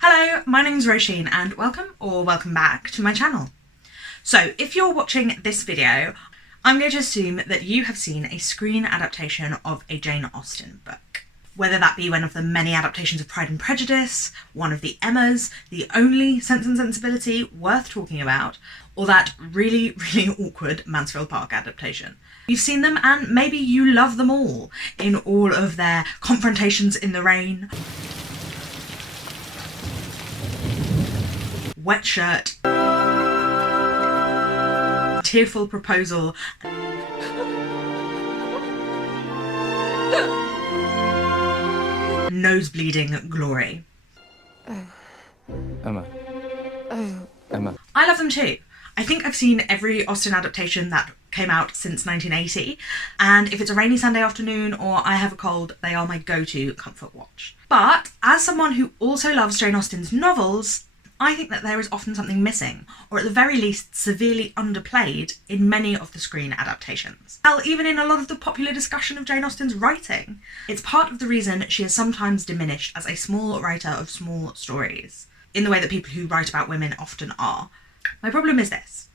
Hello, my name's Roisin and welcome back to my channel. So if you're watching this video, I'm going to assume that you have seen a screen adaptation of a Jane Austen book. Whether that be one of the many adaptations of Pride and Prejudice, one of the Emmas, the only Sense and Sensibility worth talking about, or that really awkward Mansfield Park adaptation. You've seen them and maybe you love them all in all of their confrontations in the rain, wet shirt, tearful proposal, nose-bleeding glory. Emma. I love them too. I think I've seen every Austen adaptation that came out since 1980, and if it's a rainy Sunday afternoon or I have a cold, they are my go-to comfort watch. But as someone who also loves Jane Austen's novels, I think that there is often something missing, or at the very least severely underplayed in many of the screen adaptations. Hell, even in a lot of the popular discussion of Jane Austen's writing. It's part of the reason she is sometimes diminished as a small writer of small stories, in the way that people who write about women often are. My problem is this: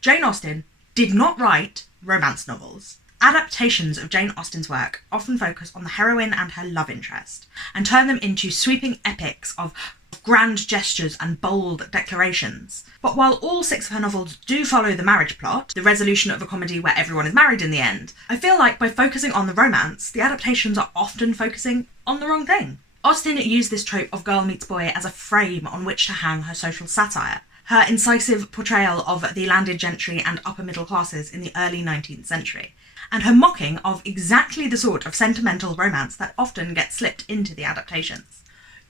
Jane Austen did not write romance novels. Adaptations of Jane Austen's work often focus on the heroine and her love interest, and turn them into sweeping epics of grand gestures and bold declarations. But while all 6 of her novels do follow the marriage plot, the resolution of a comedy where everyone is married in the end, I feel like by focusing on the romance, the adaptations are often focusing on the wrong thing. Austen used this trope of girl meets boy as a frame on which to hang her social satire, her incisive portrayal of the landed gentry and upper middle classes in the early 19th century, and her mocking of exactly the sort of sentimental romance that often gets slipped into the adaptations.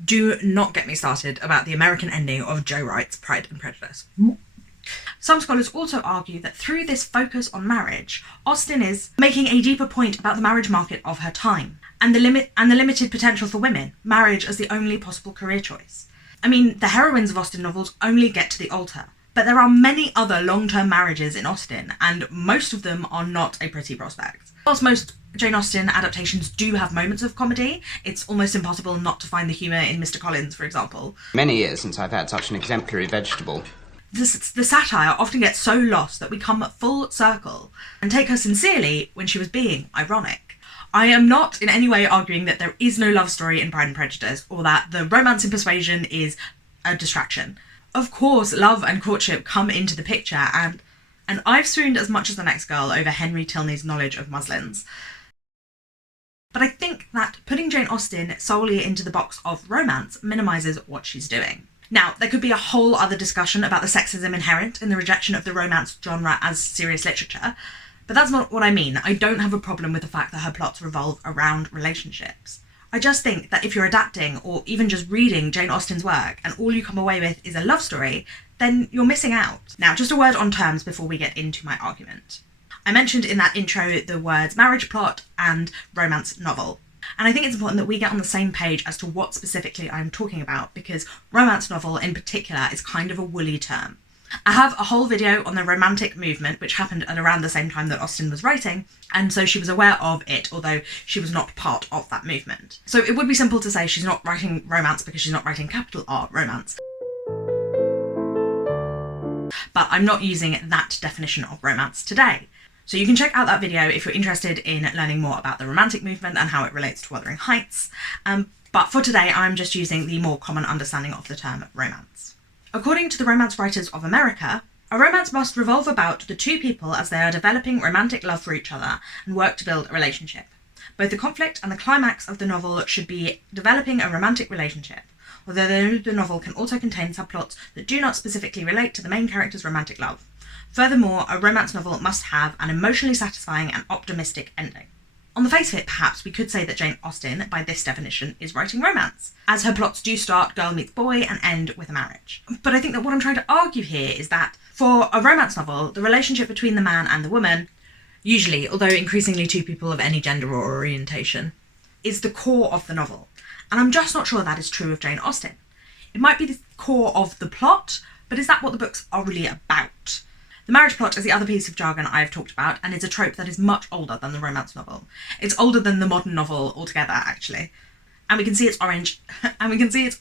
Do not get me started about the American ending of Joe Wright's Pride and Prejudice. Some scholars also argue that through this focus on marriage, Austen is making a deeper point about the marriage market of her time, and the limited potential for women, marriage as the only possible career choice. I mean, the heroines of Austen novels only get to the altar, but there are many other long-term marriages in Austen, and most of them are not a pretty prospect. Whilst most Jane Austen adaptations do have moments of comedy, it's almost impossible not to find the humour in Mr. Collins, for example. Many years since I've had such an exemplary vegetable. The satire often gets so lost that we come full circle and take her sincerely when she was being ironic. I am not in any way arguing that there is no love story in Pride and Prejudice, or that the romance in Persuasion is a distraction. Of course, love and courtship come into the picture, and I've swooned as much as the next girl over Henry Tilney's knowledge of muslins. But I think that putting Jane Austen solely into the box of romance minimises what she's doing. Now, there could be a whole other discussion about the sexism inherent in the rejection of the romance genre as serious literature, but that's not what I mean. I don't have a problem with the fact that her plots revolve around relationships. I just think that if you're adapting or even just reading Jane Austen's work and all you come away with is a love story, then you're missing out. Now, just a word on terms before we get into my argument. I mentioned in that intro the words marriage plot and romance novel. And I think it's important that we get on the same page as to what specifically I'm talking about, because romance novel in particular is kind of a woolly term. I have a whole video on the Romantic movement, which happened at around the same time that Austen was writing, and so she was aware of it, although she was not part of that movement. So it would be simple to say she's not writing romance because she's not writing capital R romance. But I'm not using that definition of romance today. So you can check out that video if you're interested in learning more about the Romantic movement and how it relates to Wuthering Heights. But for today, I'm just using the more common understanding of the term romance. According to the romance writers of America, a romance must revolve about the two people as they are developing romantic love for each other and work to build a relationship. Both the conflict and the climax of the novel should be developing a romantic relationship, although the novel can also contain subplots that do not specifically relate to the main character's romantic love. Furthermore, a romance novel must have an emotionally satisfying and optimistic ending. On the face of it, perhaps we could say that Jane Austen, by this definition, is writing romance, as her plots do start girl meets boy and end with a marriage. But I think that what I'm trying to argue here is that for a romance novel, the relationship between the man and the woman, usually, although increasingly two people of any gender or orientation, is the core of the novel. And I'm just not sure that is true of Jane Austen. It might be the core of the plot, but is that what the books are really about? The marriage plot is the other piece of jargon I've talked about, and is a trope that is much older than the romance novel. It's older than the modern novel altogether, actually. and we can see its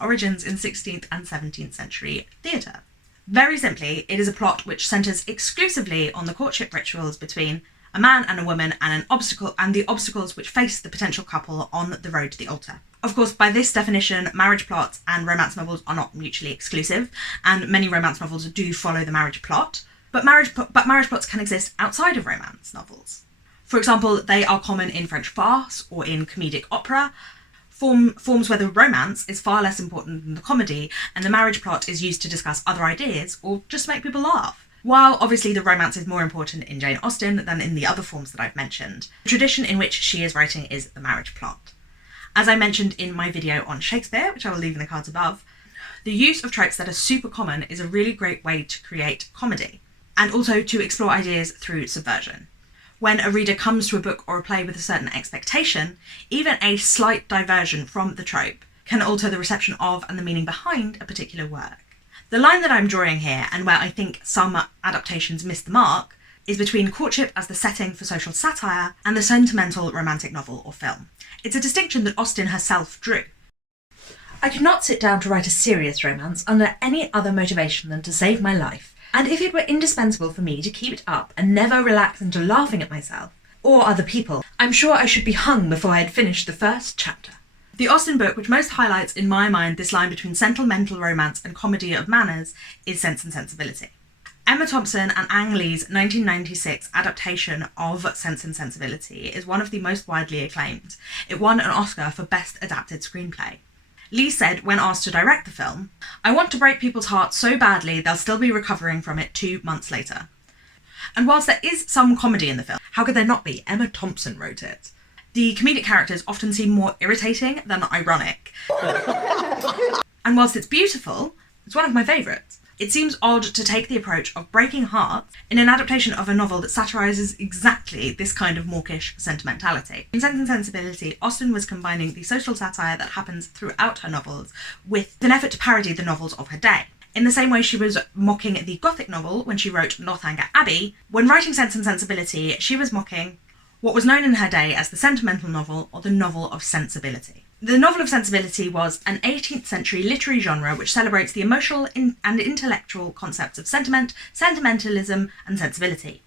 origins in 16th and 17th century theatre. Very simply, it is a plot which centres exclusively on the courtship rituals between a man and a woman and the obstacles which face the potential couple on the road to the altar. Of course, by this definition, marriage plots and romance novels are not mutually exclusive, and many romance novels do follow the marriage plot, but marriage plots can exist outside of romance novels. For example, they are common in French farce or in comedic opera, forms where the romance is far less important than the comedy, and the marriage plot is used to discuss other ideas or just make people laugh. While obviously the romance is more important in Jane Austen than in the other forms that I've mentioned, the tradition in which she is writing is the marriage plot. As I mentioned in my video on Shakespeare, which I will leave in the cards above, the use of tropes that are super common is a really great way to create comedy, and also to explore ideas through subversion. When a reader comes to a book or a play with a certain expectation, even a slight diversion from the trope can alter the reception of and the meaning behind a particular work. The line that I'm drawing here, and where I think some adaptations miss the mark, is between courtship as the setting for social satire and the sentimental romantic novel or film. It's a distinction that Austen herself drew. I could not sit down to write a serious romance under any other motivation than to save my life, and if it were indispensable for me to keep it up and never relax into laughing at myself or other people, I'm sure I should be hung before I had finished the first chapter. The Austen book which most highlights in my mind this line between sentimental romance and comedy of manners is Sense and Sensibility. Emma Thompson and Ang Lee's 1996 adaptation of Sense and Sensibility is one of the most widely acclaimed. It won an Oscar for Best Adapted Screenplay. Lee said when asked to direct the film, "I want to break people's hearts so badly they'll still be recovering from it 2 months later." And whilst there is some comedy in the film, how could there not be? Emma Thompson wrote it. The comedic characters often seem more irritating than ironic. And whilst it's beautiful, it's one of my favourites. It seems odd to take the approach of breaking hearts in an adaptation of a novel that satirises exactly this kind of mawkish sentimentality. In Sense and Sensibility, Austen was combining the social satire that happens throughout her novels with an effort to parody the novels of her day. In the same way she was mocking the Gothic novel when she wrote Northanger Abbey, when writing Sense and Sensibility, she was mocking what was known in her day as the sentimental novel or the novel of sensibility. The novel of sensibility was an 18th century literary genre which celebrates the emotional and intellectual concepts of sentiment, sentimentalism, and sensibility.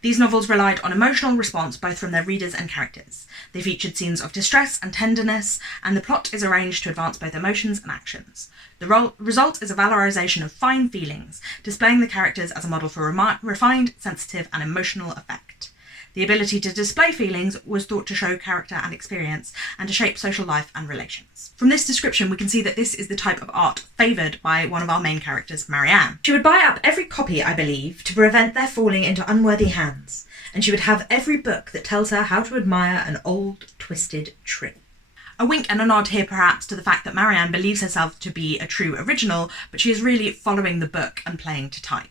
These novels relied on emotional response both from their readers and characters. They featured scenes of distress and tenderness, and the plot is arranged to advance both emotions and actions. The result is a valorization of fine feelings, displaying the characters as a model for refined, sensitive, and emotional effect. The ability to display feelings was thought to show character and experience, and to shape social life and relations. From this description, we can see that this is the type of art favoured by one of our main characters, Marianne. She would buy up every copy, I believe, to prevent their falling into unworthy hands, and she would have every book that tells her how to admire an old, twisted tree. A wink and a nod here perhaps to the fact that Marianne believes herself to be a true original, but she is really following the book and playing to type.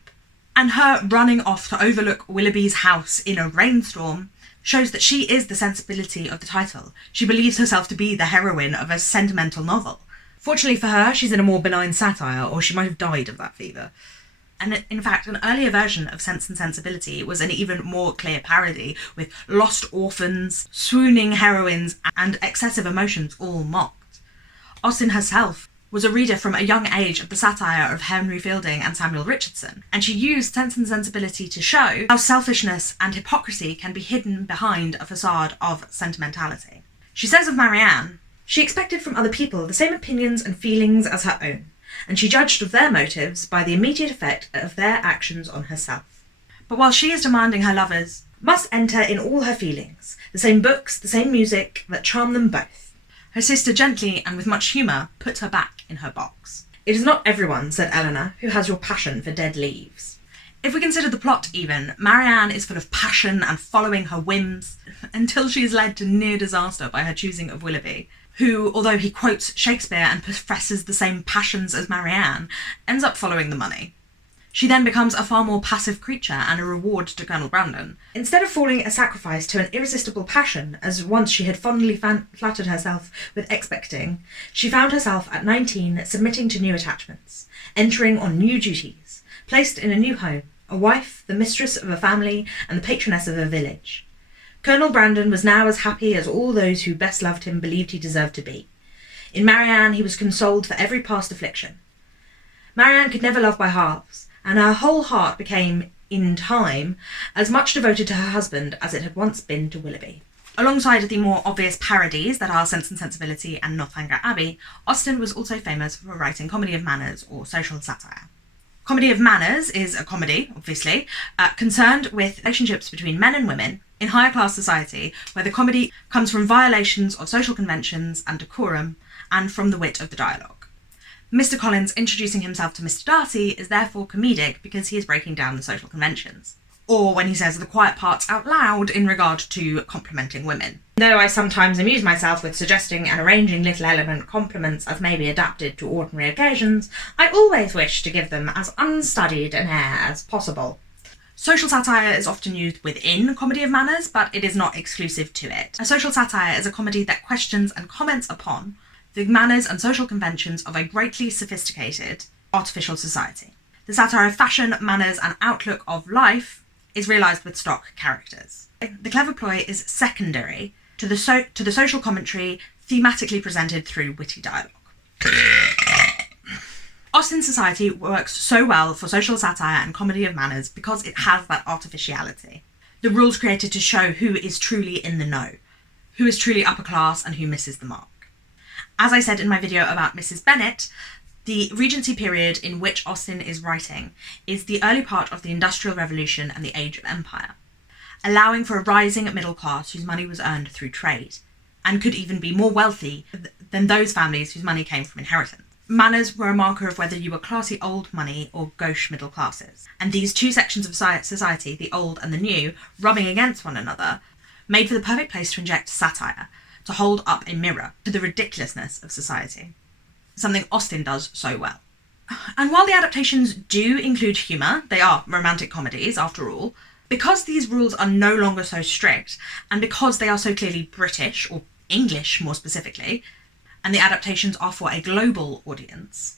And her running off to overlook Willoughby's house in a rainstorm shows that she is the sensibility of the title. She believes herself to be the heroine of a sentimental novel. Fortunately for her, she's in a more benign satire, or she might have died of that fever. And in fact, an earlier version of Sense and Sensibility was an even more clear parody, with lost orphans, swooning heroines, and excessive emotions all mocked. Austen herself was a reader from a young age of the satire of Henry Fielding and Samuel Richardson, and she used Sense and Sensibility to show how selfishness and hypocrisy can be hidden behind a facade of sentimentality. She says of Marianne, "She expected from other people the same opinions and feelings as her own, and she judged of their motives by the immediate effect of their actions on herself. But while she is demanding her lovers must enter in all her feelings, the same books, the same music that charm them both, her sister gently and with much humour puts her back in her box." "It is not everyone," said Eleanor, "who has your passion for dead leaves." If we consider the plot even, Marianne is full of passion and following her whims, until she is led to near disaster by her choosing of Willoughby, who, although he quotes Shakespeare and professes the same passions as Marianne, ends up following the money. She then becomes a far more passive creature and a reward to Colonel Brandon. Instead of falling a sacrifice to an irresistible passion, as once she had fondly flattered herself with expecting, she found herself at 19 submitting to new attachments, entering on new duties, placed in a new home, a wife, the mistress of a family, and the patroness of a village. Colonel Brandon was now as happy as all those who best loved him believed he deserved to be. In Marianne, he was consoled for every past affliction. Marianne could never love by halves, and her whole heart became, in time, as much devoted to her husband as it had once been to Willoughby. Alongside the more obvious parodies that are Sense and Sensibility and Northanger Abbey, Austen was also famous for writing comedy of manners or social satire. Comedy of manners is a comedy, obviously, concerned with relationships between men and women in higher class society, where the comedy comes from violations of social conventions and decorum, and from the wit of the dialogue. Mr. Collins introducing himself to Mr. Darcy is therefore comedic because he is breaking down the social conventions, or when he says the quiet parts out loud in regard to complimenting women. Though I sometimes amuse myself with suggesting and arranging little element compliments as may be adapted to ordinary occasions, I always wish to give them as unstudied an air as possible. Social satire is often used within comedy of manners, but it is not exclusive to it. A social satire is a comedy that questions and comments upon the manners and social conventions of a greatly sophisticated, artificial society. The satire of fashion, manners, and outlook of life is realised with stock characters. The clever ploy is secondary to the social commentary thematically presented through witty dialogue. Austen's society works so well for social satire and comedy of manners because it has that artificiality. The rules created to show who is truly in the know, who is truly upper class and who misses the mark. As I said in my video about Mrs. Bennet, the Regency period in which Austen is writing is the early part of the Industrial Revolution and the Age of Empire, allowing for a rising middle class whose money was earned through trade, and could even be more wealthy than those families whose money came from inheritance. Manners were a marker of whether you were classy old money or gauche middle classes, and these two sections of society, the old and the new, rubbing against one another, made for the perfect place to inject satire, to hold up a mirror to the ridiculousness of society. Something Austen does so well. And while the adaptations do include humour, they are romantic comedies after all, because these rules are no longer so strict, and because they are so clearly British, or English more specifically, and the adaptations are for a global audience,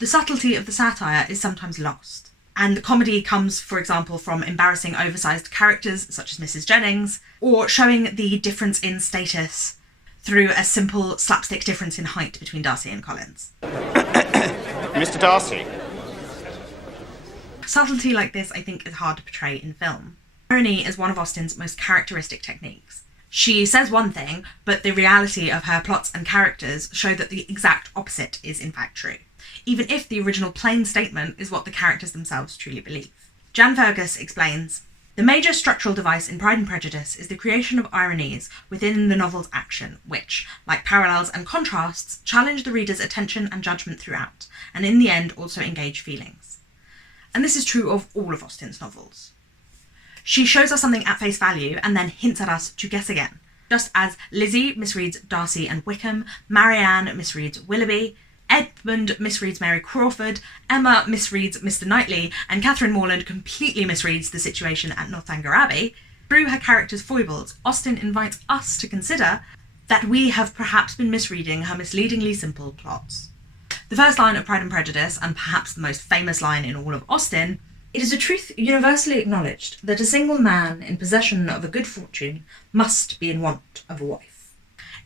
the subtlety of the satire is sometimes lost. And the comedy comes, for example, from embarrassing oversized characters such as Mrs. Jennings, or showing the difference in status through a simple slapstick difference in height between Darcy and Collins. Mr. Darcy. Subtlety like this, I think, is hard to portray in film. Irony is one of Austen's most characteristic techniques. She says one thing, but the reality of her plots and characters show that the exact opposite is in fact true, even if the original plain statement is what the characters themselves truly believe. Jan Fergus explains, "The major structural device in Pride and Prejudice is the creation of ironies within the novel's action, which, like parallels and contrasts, challenge the reader's attention and judgment throughout, and in the end also engage feelings." And this is true of all of Austen's novels. She shows us something at face value and then hints at us to guess again, just as Lizzie misreads Darcy and Wickham, Marianne misreads Willoughby, Edmund misreads Mary Crawford, Emma misreads Mr. Knightley, and Catherine Morland completely misreads the situation at Northanger Abbey. Through her characters' foibles, Austen invites us to consider that we have perhaps been misreading her misleadingly simple plots. The first line of Pride and Prejudice, and perhaps the most famous line in all of Austen, "It is a truth universally acknowledged that a single man in possession of a good fortune must be in want of a wife,"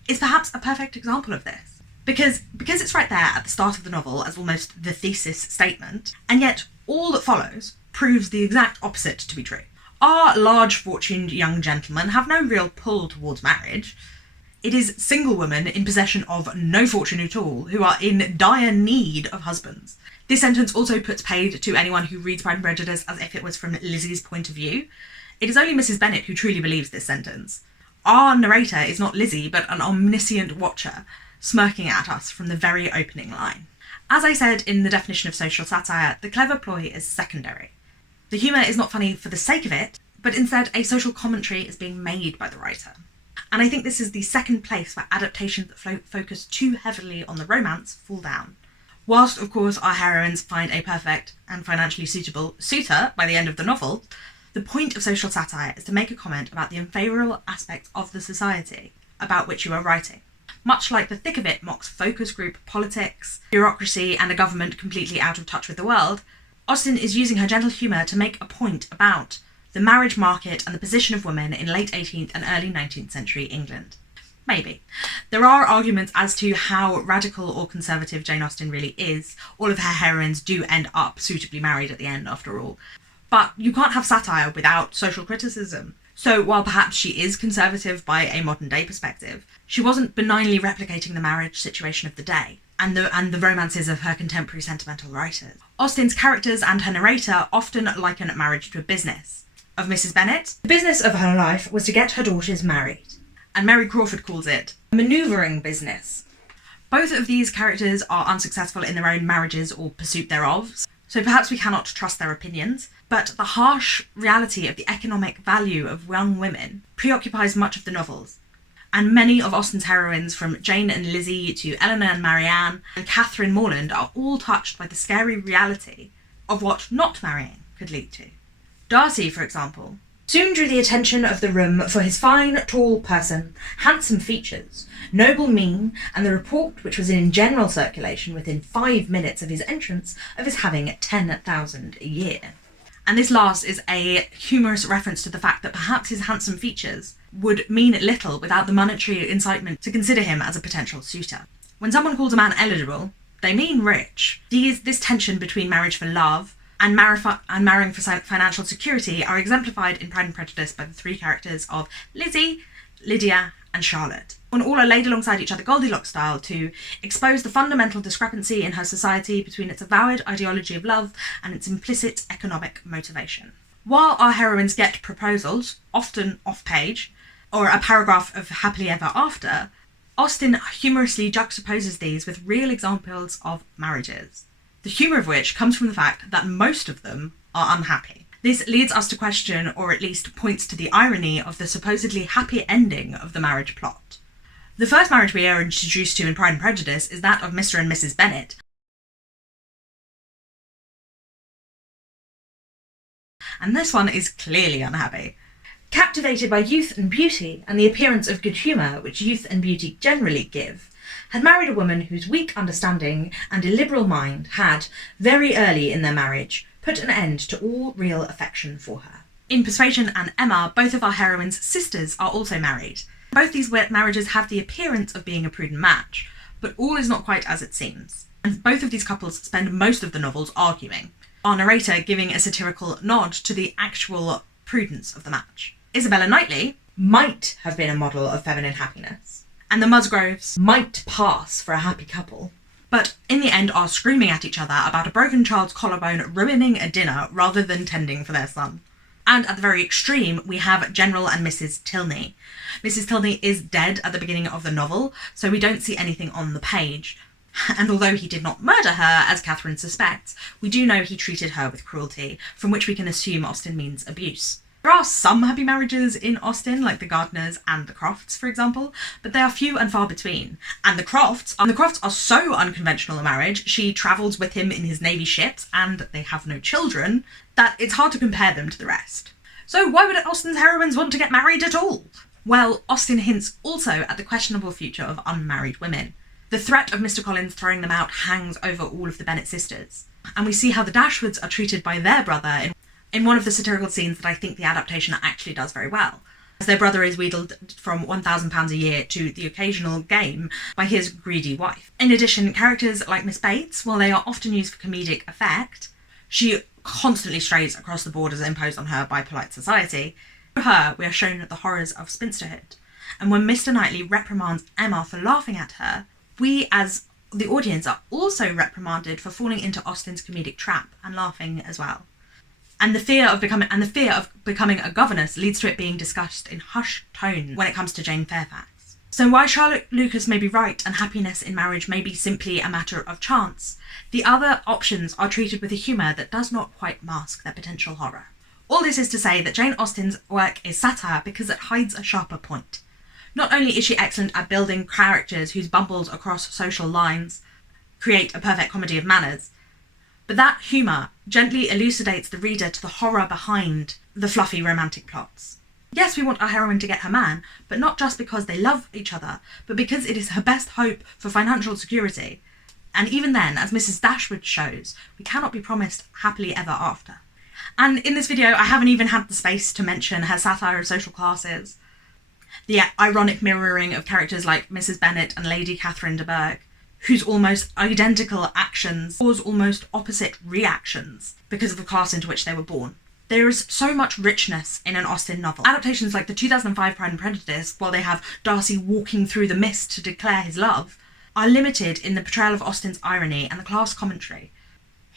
is perhaps a perfect example of this. Because it's right there at the start of the novel as almost the thesis statement, and yet all that follows proves the exact opposite to be true. Our large-fortuned young gentlemen have no real pull towards marriage. It is single women in possession of no fortune at all who are in dire need of husbands. This sentence also puts paid to anyone who reads Pride and Prejudice as if it was from Lizzie's point of view. It is only Mrs. Bennet who truly believes this sentence. Our narrator is not Lizzie, but an omniscient watcher, smirking at us from the very opening line. As I said in the definition of social satire, the clever ploy is secondary. The humour is not funny for the sake of it, but instead a social commentary is being made by the writer. And I think this is the second place where adaptations that focus too heavily on the romance fall down. Whilst, of course, our heroines find a perfect and financially suitable suitor by the end of the novel, the point of social satire is to make a comment about the unfavourable aspects of the society about which you are writing. Much like the thick of it mocks focus group politics, bureaucracy, and a government completely out of touch with the world, Austen is using her gentle humour to make a point about the marriage market and the position of women in late 18th and early 19th century England. Maybe. There are arguments as to how radical or conservative Jane Austen really is. All of her heroines do end up suitably married at the end, after all. But you can't have satire without social criticism. So while perhaps she is conservative by a modern day perspective, she wasn't benignly replicating the marriage situation of the day and the romances of her contemporary sentimental writers. Austen's characters and her narrator often liken marriage to a business. Of Mrs. Bennet, The business of her life was to get her daughters married. and Mary Crawford calls it A manoeuvring business. both of these characters are unsuccessful in their own marriages or pursuit thereof, so perhaps we cannot trust their opinions, but the harsh reality of the economic value of young women preoccupies much of the novels. And many of Austen's heroines, from Jane and Lizzie to Eleanor and Marianne and Catherine Morland, are all touched by the scary reality of what not marrying could lead to. Darcy, for example, Soon drew the attention of the room for his fine, tall person, handsome features, noble mien, and the report which was in general circulation within 5 minutes of his entrance of his having 10,000 a year. and this last is a humorous reference to the fact that perhaps his handsome features would mean little without the monetary incitement to consider him as a potential suitor. When someone calls a man eligible, they mean rich. This tension between marriage for love and marrying for financial security are exemplified in Pride and Prejudice by the three characters of Lizzie, Lydia, and Charlotte, when all are laid alongside each other Goldilocks style to expose the fundamental discrepancy in her society between its avowed ideology of love and its implicit economic motivation. While our heroines get proposals, often off-page, or a paragraph of happily ever after, Austen humorously juxtaposes these with real examples of marriages, the humour of which comes from the fact that most of them are unhappy. This leads us to question, or at least points to the irony of the supposedly happy ending of the marriage plot. The first marriage we are introduced to in Pride and Prejudice is that of Mr. and Mrs. Bennet, and this one is clearly unhappy. Captivated by youth and beauty and the appearance of good humour which youth and beauty generally give, had married a woman whose weak understanding and illiberal mind had, very early in their marriage, put an end to all real affection for her. In Persuasion and Emma, both of our heroines' sisters are also married. Both these marriages have the appearance of being a prudent match, but all is not quite as it seems, and both of these couples spend most of the novels arguing, our narrator giving a satirical nod to the actual prudence of the match. Isabella Knightley Might have been a model of feminine happiness, and the Musgroves, might pass for a happy couple, but in the end are screaming at each other about a broken child's collarbone ruining a dinner rather than tending for their son. And at the very extreme, we have General and Mrs. Tilney. Mrs. Tilney is dead at the beginning of the novel, so we don't see anything on the page. And although he did not murder her, as Catherine suspects, we do know he treated her with cruelty, from which we can assume Austen means abuse. There are some happy marriages in Austen, like the Gardiners and the Crofts, for example, but they are few and far between. And the Crofts are so unconventional a marriage, she travels with him in his navy ships, and they have no children, that it's hard to compare them to the rest. So why would Austen's heroines want to get married at all? Well, Austen hints also at the questionable future of unmarried women. The threat of Mr. Collins throwing them out hangs over all of the Bennet sisters, and we see how the Dashwoods are treated by their brother in one of the satirical scenes that I think the adaptation actually does very well, as their brother is wheedled from £1,000 a year to the occasional game by his greedy wife. In addition, characters like Miss Bates, while they are often used for comedic effect, she constantly strays across the borders imposed on her by polite society. Through her, we are shown the horrors of spinsterhood, and when Mr. Knightley reprimands Emma for laughing at her, we as the audience are also reprimanded for falling into Austen's comedic trap and laughing as well. And the fear of becoming a governess leads to it being discussed in hushed tones when it comes to Jane Fairfax. So while Charlotte Lucas may be right and happiness in marriage may be simply a matter of chance, the other options are treated with a humour that does not quite mask their potential horror. All this is to say that Jane Austen's work is satire because it hides a sharper point. Not only is she excellent at building characters whose bumbles across social lines create a perfect comedy of manners, but that humour gently elucidates the reader to the horror behind the fluffy romantic plots. Yes, we want our heroine to get her man, but not just because they love each other, but because it is her best hope for financial security. And even then, as Mrs. Dashwood shows, we cannot be promised happily ever after. And in this video, I haven't even had the space to mention her satire of social classes. The ironic mirroring of characters like Mrs. Bennet and Lady Catherine de Bourgh, whose almost identical actions cause almost opposite reactions because of the class into which they were born. There is so much richness in an Austen novel. Adaptations like the 2005 Pride and Prejudice, while they have Darcy walking through the mist to declare his love, are limited in the portrayal of Austen's irony and the class commentary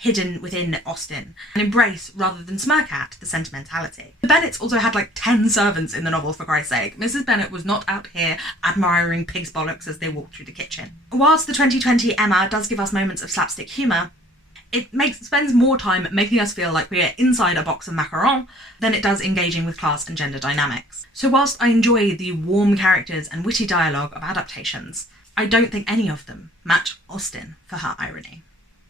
hidden within Austen, and embrace rather than smirk at the sentimentality. The Bennets also had like 10 servants in the novel, for Christ's sake. Mrs. Bennet was not out here admiring pig's bollocks as they walked through the kitchen. Whilst the 2020 Emma does give us moments of slapstick humour, it spends more time making us feel like we are inside a box of macarons than it does engaging with class and gender dynamics. So whilst I enjoy the warm characters and witty dialogue of Adaptations, I don't think any of them match Austen for her irony.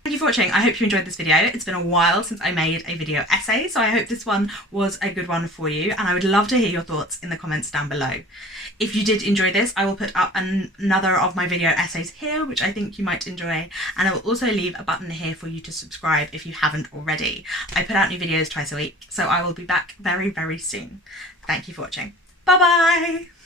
Thank you for watching. I hope you enjoyed this video. It's been a while since I made a video essay, so I hope this one was a good one for you, and I would love to hear your thoughts in the comments down below. If you did enjoy this, I will put up another of my video essays here, which I think you might enjoy, and I will also leave a button here for you to subscribe if you haven't already. I put out new videos twice a week, so I will be back very, very soon. Thank you for watching. Bye bye!